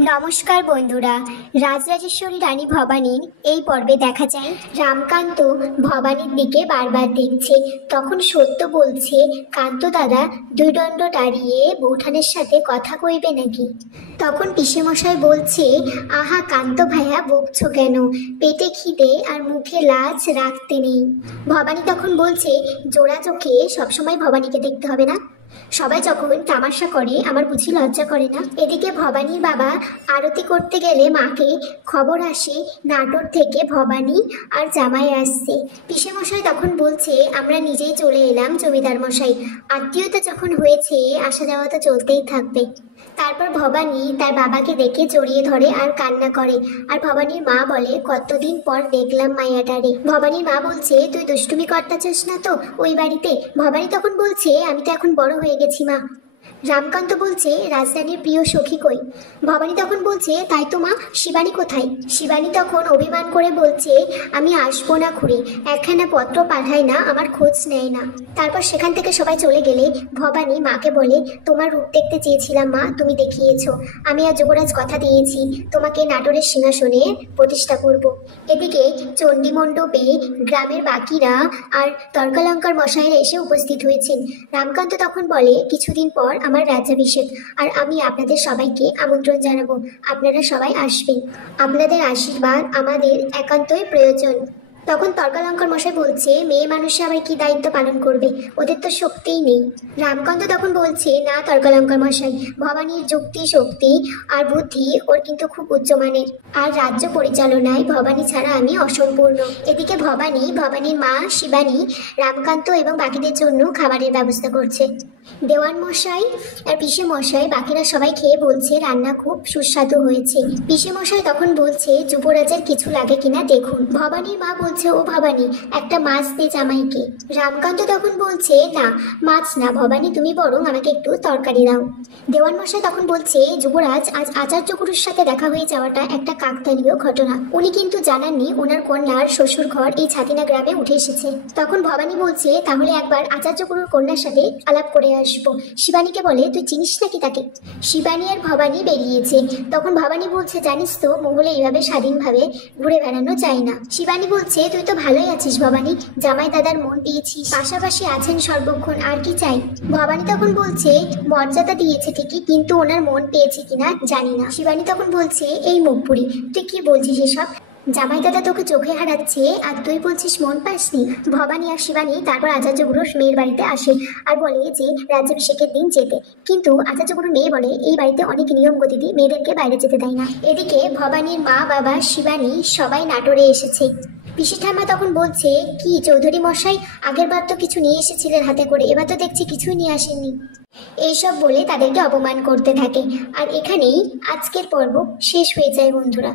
নমস্কার বন্ধুরা। রাজরাজেশ্বরী রানী ভবানীর এই পর্বে দেখা যায় রামকান্ত ভবানীর দিকে বারবার দেখছে। তখন সত্য বলছে, কান্ত দাদা দুই দণ্ড দাঁড়িয়ে বৌঠানের সাথে কথা কইবে নাকি? তখন পিসেমশাই বলছে, আহা কান্ত ভাইয়া বকছো কেন? পেটে খিদে আর মুখে লাজ রাখতে নেই। ভবানী তখন বলছে, জোড়া চোখে সবসময় ভবানীকে দেখতে হবে না? সবাই যখন তামাশা করে আমার বুঝি লজ্জা করে না? এদিকে ভবানীর বাবা আরতি করতে গেলে মাকে খবর আসে নাটোর থেকে ভবানী আর জামাই আসছে। পিসেমশাই তখন বলছে, আমরা নিজেই চলে এলাম জমিদার মশাই, আত্মীয়তা যখন হয়েছে আসা যাওয়া তো চলতেই থাকবে। তারপর ভবানী তার বাবাকে দেখে জড়িয়ে ধরে আর কান্না করে। আর ভবানীর মা বলে, কতদিন পর দেখলাম মায়াটারে। ভবানীর মা বলছে, তুই দুষ্টুমি করতেছিস না তো ওই বাড়িতে? ভবানী তখন বলছে, আমি তো এখন বড় হয়ে গেছি মা। রামকান্ত বলছে, রাজধানীর প্রিয় সখী কই? ভবানী তখন বলছে, তাই তো মা, শিবানী কোথায়? শিবানী তখন অভিমান করে বলছে, আমি আসবো না খুড়ি, একখানা পত্র পাঠায় না, আমার খোঁজ নেয় না। তারপর সেখান থেকে সবাই চলে গেলে ভবানী মাকে বলে, তোমার রূপ দেখতে চেয়েছিলাম মা, তুমি দেখিয়েছ। আমি আর যুবরাজ কথা দিয়েছি তোমাকে নাটোরের সিংহাসনে প্রতিষ্ঠা করব। এদিকে চণ্ডী মণ্ডপে গ্রামের বাকিরা আর তর্কালঙ্কার মশাইরা এসে উপস্থিত হয়েছেন। রামকান্ত তখন বলে, কিছুদিন পর আমার রাজ্যাভিষেক, আর আমি আপনাদের সবাইকে আমন্ত্রণ জানাবো। আপনারা সবাই আসবেন, আপনাদের আশীর্বাদ আমাদের একান্তই প্রয়োজন। তখন তর্কালঙ্কার মশাই বলছে, মেয়ে মানুষে আবার কি দায়িত্ব পালন করবে, ওদের তো শক্তিই নেই। রামকান্ত তখন বলছে, না তর্কালঙ্কার মশাই, ভবানীর যুক্তি শক্তি আর বুদ্ধি ওর কিন্তু খুব উচ্চমানের, আর রাজ্য পরিচালনায় ভবানী ছাড়া আমি অসম্পূর্ণ। এদিকে ভবানীর মা শিবানী রামকান্ত এবং বাকিদের জন্য খাবারের ব্যবস্থা করছে। দেওয়ান মশাই আর পিসে মশাই বাকিরা সবাই খেয়ে বলছে, রান্না খুব সুস্বাদু হয়েছে। পিসে মশাই তখন বলছে, যুবরাজের কিছু লাগে কিনা দেখুন। ভবানীর মা বলছে, ও ভবানী, একটা মাছ দে জামাইকে। রামকান্ত তখন বলছে, না মাছ না ভবানী, তুমি বরং আমাকে একটু তরকারি দাও। দেওয়ান মশাই তখন বলছে, যুবরাজ, আজ আচার্য গুরুর সাথে দেখা হয়ে যাওয়াটা একটা কাকতালীয় ঘটনা। উনি কিন্তু জানাননি ওনার কন্যার শ্বশুর ঘর এই ছাতিনা গ্রামে উঠে এসেছে। তখন ভবানী বলছে, তাহলে একবার আচার্য গুরুর কন্যার সাথে আলাপ করে আসবো। শিবানীকে বলে, তুই চিনিস নাকি তাকে? শিবানী আর ভবানী বেরিয়েছে। তখন ভবানী বলছে, জানিস তো মহলে এইভাবে স্বাধীনভাবে ঘুরে বেড়ানো যায় না। শিবানী বলছে, তুই তো ভালোই আছিস ভবানী, জামাই দাদার মন পেয়েছিস, পাশাপাশি আছেন সর্বক্ষণ, আর কি চাই? ভবানী তখন বলছে, মর্যাদা দিয়েছে ঠিকই, কিন্তু ওনার মন পেয়েছে কিনা জানি না। শিবানী তখন বলছে, এই মুখপুরি, তুই কি বলছিস এসব? জামাই দাদা তোকে চোখে হারাচ্ছে আর তুই বলছিস মন পাসনি? ভবানী আর শিবানী তারপর আচার্য গুরুর মেয়ের বাড়িতে আসে আর বলে যে রাজ্যাভিষেকের দিন যেতে, কিন্তু আচার্য গুরুর মেয়ে বলে, এই বাড়িতে অনেক নিয়ম গতিতে মেয়েদেরকে বাইরে যেতে দেয় না। এদিকে ভবানীর মা বাবা শিবানী সবাই নাটোরে এসেছে। পিসি ঠাম্মা তখন বলছে, কি চৌধুরী মশাই, আগের বার তো কিছু নিয়ে এসেছিলেন হাতে করে, এবার তো দেখছি কিছুই নিয়ে আসেননি। এইসব বলে তাদেরকে অপমান করতে থাকে। আর এখানেই আজকের পর্ব শেষ হয়ে যায় বন্ধুরা।